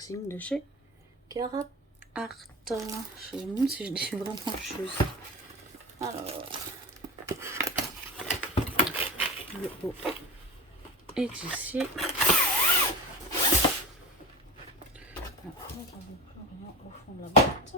unboxing de chez Carrot Art. Je me demande si je dis vraiment juste. Alors, le haut est ici. Après, on n'a plus rien au fond de la boîte.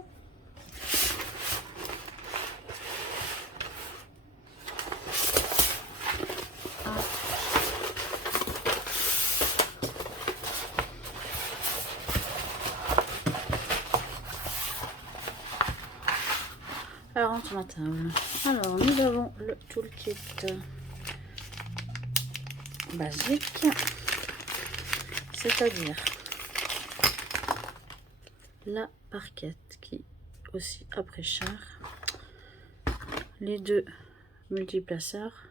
Alors, entre ma table. Alors, nous avons le toolkit basique, c'est-à-dire la parquette qui aussi après cher, les deux multiplaceurs,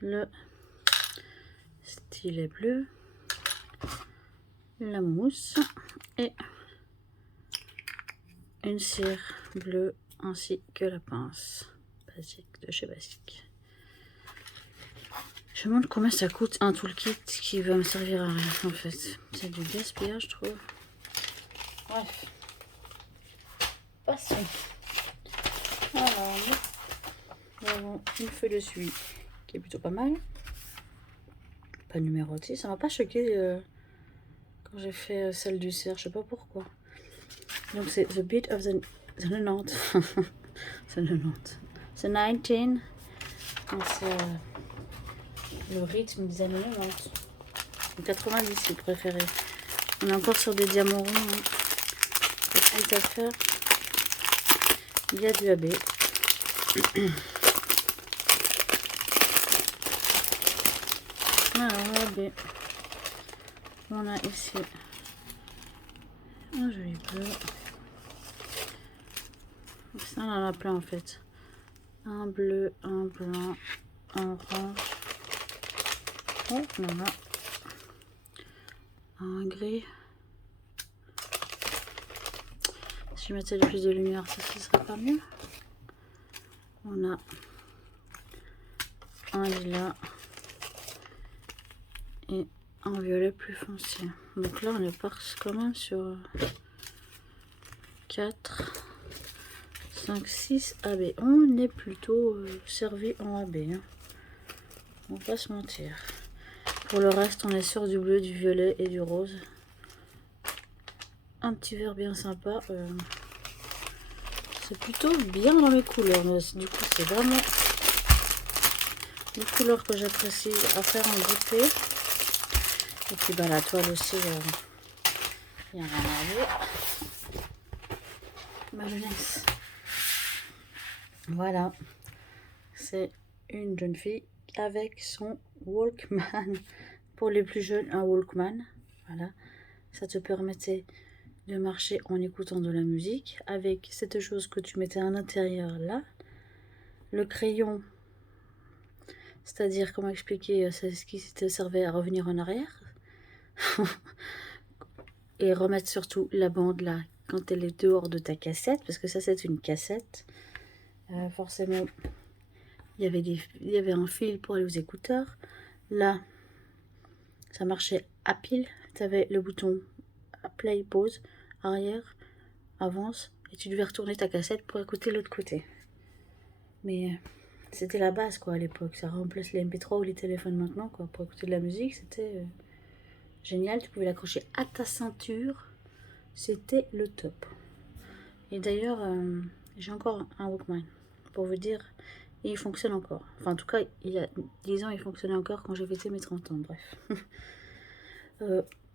le stylet bleu, la mousse et une cire bleue ainsi que la pince basique de chez Basique. Je me demande combien ça coûte un toolkit qui va me servir à rien en fait. C'est du gaspillage je trouve. Bref. Passons. Alors nous avons une feuille de suie qui est plutôt pas mal. Pas numérotée. Ça m'a pas choqué quand j'ai fait celle du cerf. Je sais pas pourquoi. Donc c'est The Beat of the 90. C'est 90. C'est 19. C'est le rythme des années 90. 90 si vous préférez. On est encore sur des diamants ronds. Hein. Des belles affaires. Il y a du AB. Alors AB. On a ici un joli bleu. Ça on en a plein en fait. Un bleu, un blanc, un orange. Oh, on en a un gris. Si je mettais plus de lumière, ça ce serait pas mieux. On a un lilas et un violet plus foncé. Donc là, on est parti quand même sur 4, 5, 6 AB. On est plutôt servi en AB. Hein. On va pas se mentir. Pour le reste, on est sur du bleu, du violet et du rose. Un petit vert bien sympa. C'est plutôt bien dans les couleurs. Mais du coup, c'est vraiment les couleurs que j'apprécie à faire en goûter. Et puis bah, la toile aussi, il n'y a rien à dire. Mayonnaise. Voilà. C'est une jeune fille avec son Walkman. Pour les plus jeunes, un Walkman. Voilà. Ça te permettait de marcher en écoutant de la musique avec cette chose que tu mettais à l'intérieur là. Le crayon, c'est-à-dire, comment expliquer, c'est ce qui te servait à revenir en arrière. Et remettre surtout la bande là quand elle est dehors de ta cassette, parce que ça c'est une cassette. Forcément, il y avait un fil pour aller aux écouteurs. Là, ça marchait à pile. Tu avais le bouton play, pause, arrière, avance, et tu devais retourner ta cassette pour écouter l'autre côté. Mais c'était la base quoi à l'époque. Ça remplace les MP3 ou les téléphones maintenant quoi. Pour écouter de la musique, c'était génial. Tu pouvais l'accrocher à ta ceinture. C'était le top. Et d'ailleurs, j'ai encore un Walkman. Pour vous dire, il fonctionne encore. Enfin, en tout cas, il y a 10 ans, il fonctionnait encore quand j'ai fêté mes 30 ans. Bref.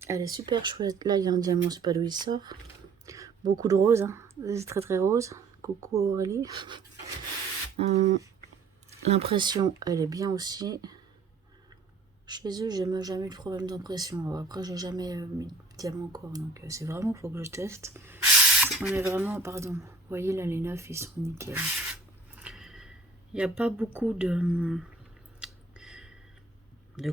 Elle est super chouette. Là, il y a un diamant, je sais pas d'où il sort. Beaucoup de rose. Hein. C'est très très rose. Coucou Aurélie. L'impression, elle est bien aussi. Chez eux, j'ai jamais eu de problème d'impression. Après, j'ai jamais mis de diamant encore. Donc, c'est vraiment, faut que je teste. On est vraiment, pardon. Vous voyez là, les neufs, ils sont nickel. Il n'y a pas beaucoup de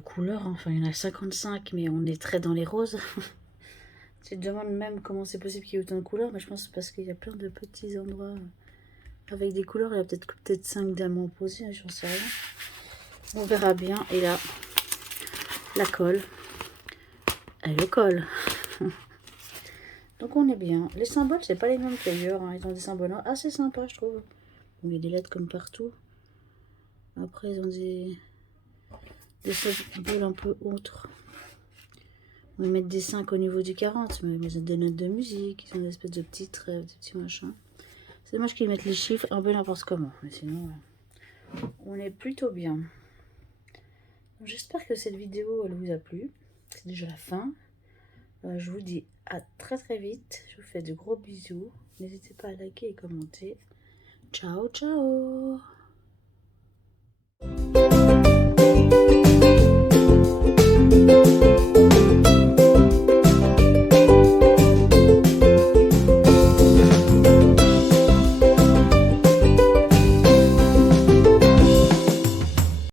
couleurs. Enfin, il y en a 55, mais on est très dans les roses. Tu te demandes même comment c'est possible qu'il y ait autant de couleurs. Mais je pense que c'est parce qu'il y a plein de petits endroits avec des couleurs. Il y a peut-être 5 diamants posés. J'en sais rien. On verra bien. Et là, la colle. Elle le colle. Donc on est bien. Les symboles, c'est pas les mêmes qu'ailleurs. Hein. Ils ont des symboles assez sympas, je trouve. Il y a des lettres comme partout. Après, ils ont des symboles un peu autres. On va mettre des 5 au niveau du 40, mais ils ont des notes de musique, ils ont des espèces de petits traits, des petits machins. C'est dommage qu'ils mettent les chiffres un peu n'importe comment, mais sinon, on est plutôt bien. J'espère que cette vidéo, elle vous a plu. C'est déjà la fin. Je vous dis à très très vite. Je vous fais de gros bisous. N'hésitez pas à liker et commenter. Ciao, ciao!